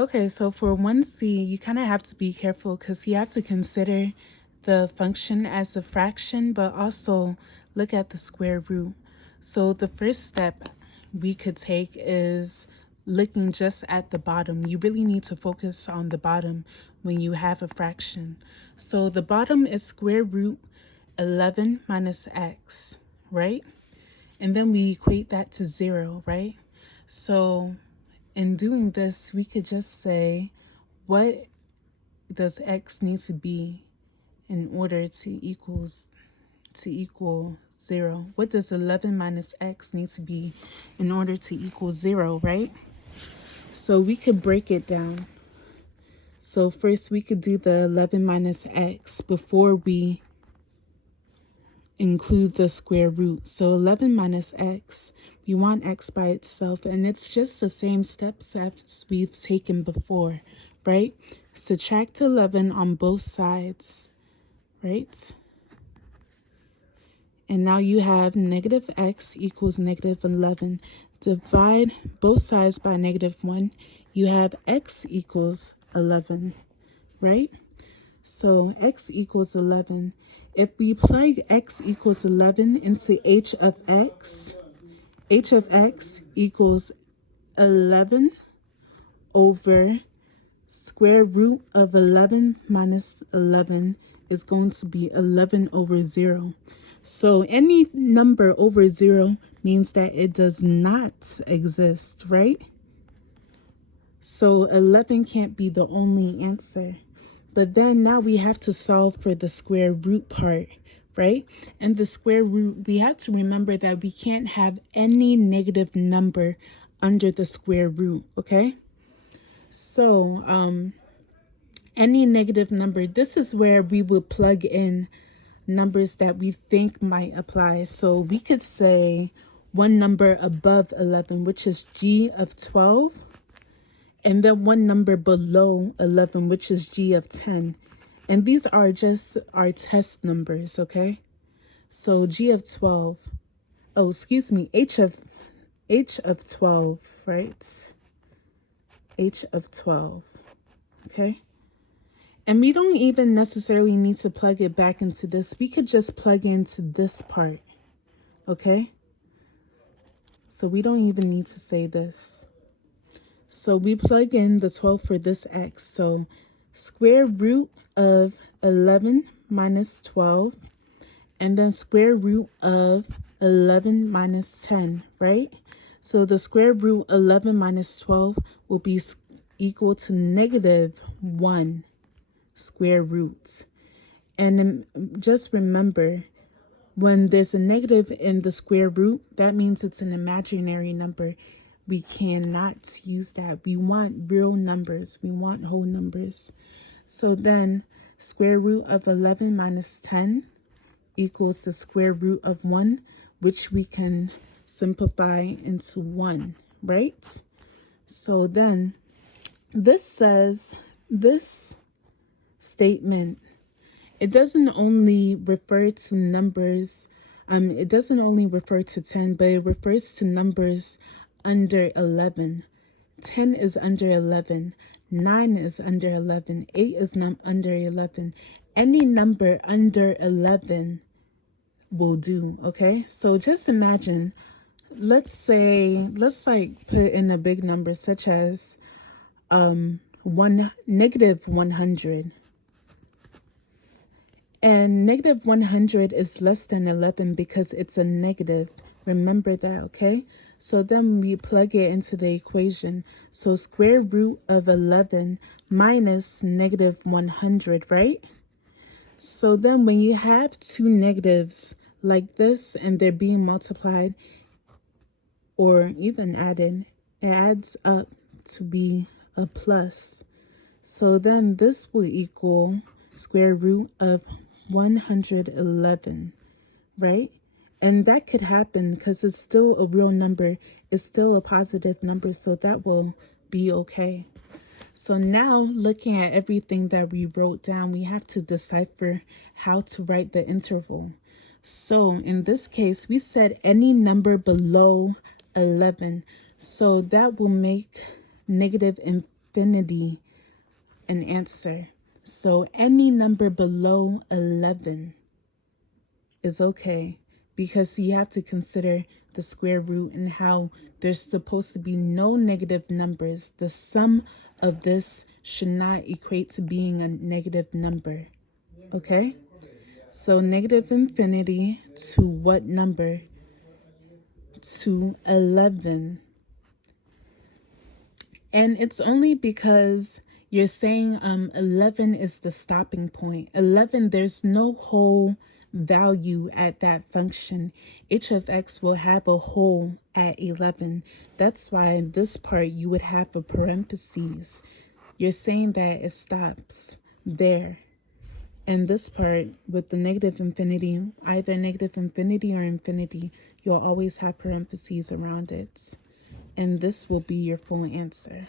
Okay, so for 1C, you kind of have to be careful because you have to consider the function as a fraction, but also look at the square root. So the first step we could take is looking just at the bottom. You really need to focus on the bottom when you have a fraction. So the bottom is square root 11 minus x, right? And then we equate that to 0, right? So in doing this, we could just say, what does x need to be in order to equal 0? What does 11 minus x need to be in order to equal 0, right? So we could break it down. So first we could do the 11 minus x before we include the square root. So 11 minus x, we want x by itself, and it's just the same steps as we've taken before, right? Subtract 11 on both sides, right? And now you have negative x equals negative 11. Divide both sides by negative 1. You have x equals 11, right? So x equals 11. If we plug x equals 11 into h of x equals 11 over square root of 11 minus 11 is going to be 11 over 0. So any number over 0 means that it does not exist, right? So 11 can't be the only answer. But then now we have to solve for the square root part, right? And the square root, we have to remember that we can't have any negative number under the square root, okay? So any negative number, this is where we will plug in numbers that we think might apply. So we could say one number above 11, which is g of 12. And then one number below 11, which is g of 10. And these are just our test numbers, okay? So g of 12, oh, excuse me, h of 12, right? H of 12, okay? And we don't even necessarily need to plug it back into this. We could just plug into this part, okay? So we don't even need to say this. So we plug in the 12 for this x. So square root of 11 minus 12, and then square root of 11 minus 10, right? So the square root 11 minus 12 will be equal to negative 1 square root. And just remember, when there's a negative in the square root, that means it's an imaginary number. We cannot use that. We want real numbers. We want whole numbers. So then square root of 11 minus 10 equals the square root of 1, which we can simplify into 1, right? So then this says, this statement, it doesn't only refer to numbers, it doesn't only refer to 10, but it refers to numbers under 11. 10 is under 11. 9 is under 11. 8 is not under 11. Any number under 11 will do, okay? So just imagine, let's like put in a big number such as negative 100. And negative 100 is less than 11 because it's a negative. Remember that, okay? So then we plug it into the equation. So square root of 11 minus negative 100, right? So then when you have two negatives like this and they're being multiplied or even added, it adds up to be a plus. So then this will equal square root of 111, right? And that could happen because it's still a real number. It's still a positive number, so that will be okay. So now, looking at everything that we wrote down, we have to decipher how to write the interval. So in this case, we said any number below 11. So that will make negative infinity an answer. So any number below 11 is okay, because you have to consider the square root and how there's supposed to be no negative numbers. The sum of this should not equate to being a negative number. Okay? So negative infinity to what number? To 11. And it's only because you're saying 11 is the stopping point. 11, there's no whole value at that function. H of x will have a whole at 11. That's why in this part you would have a parentheses. You're saying that it stops there. And this part with the negative infinity, either negative infinity or infinity, you'll always have parentheses around it. And this will be your full answer.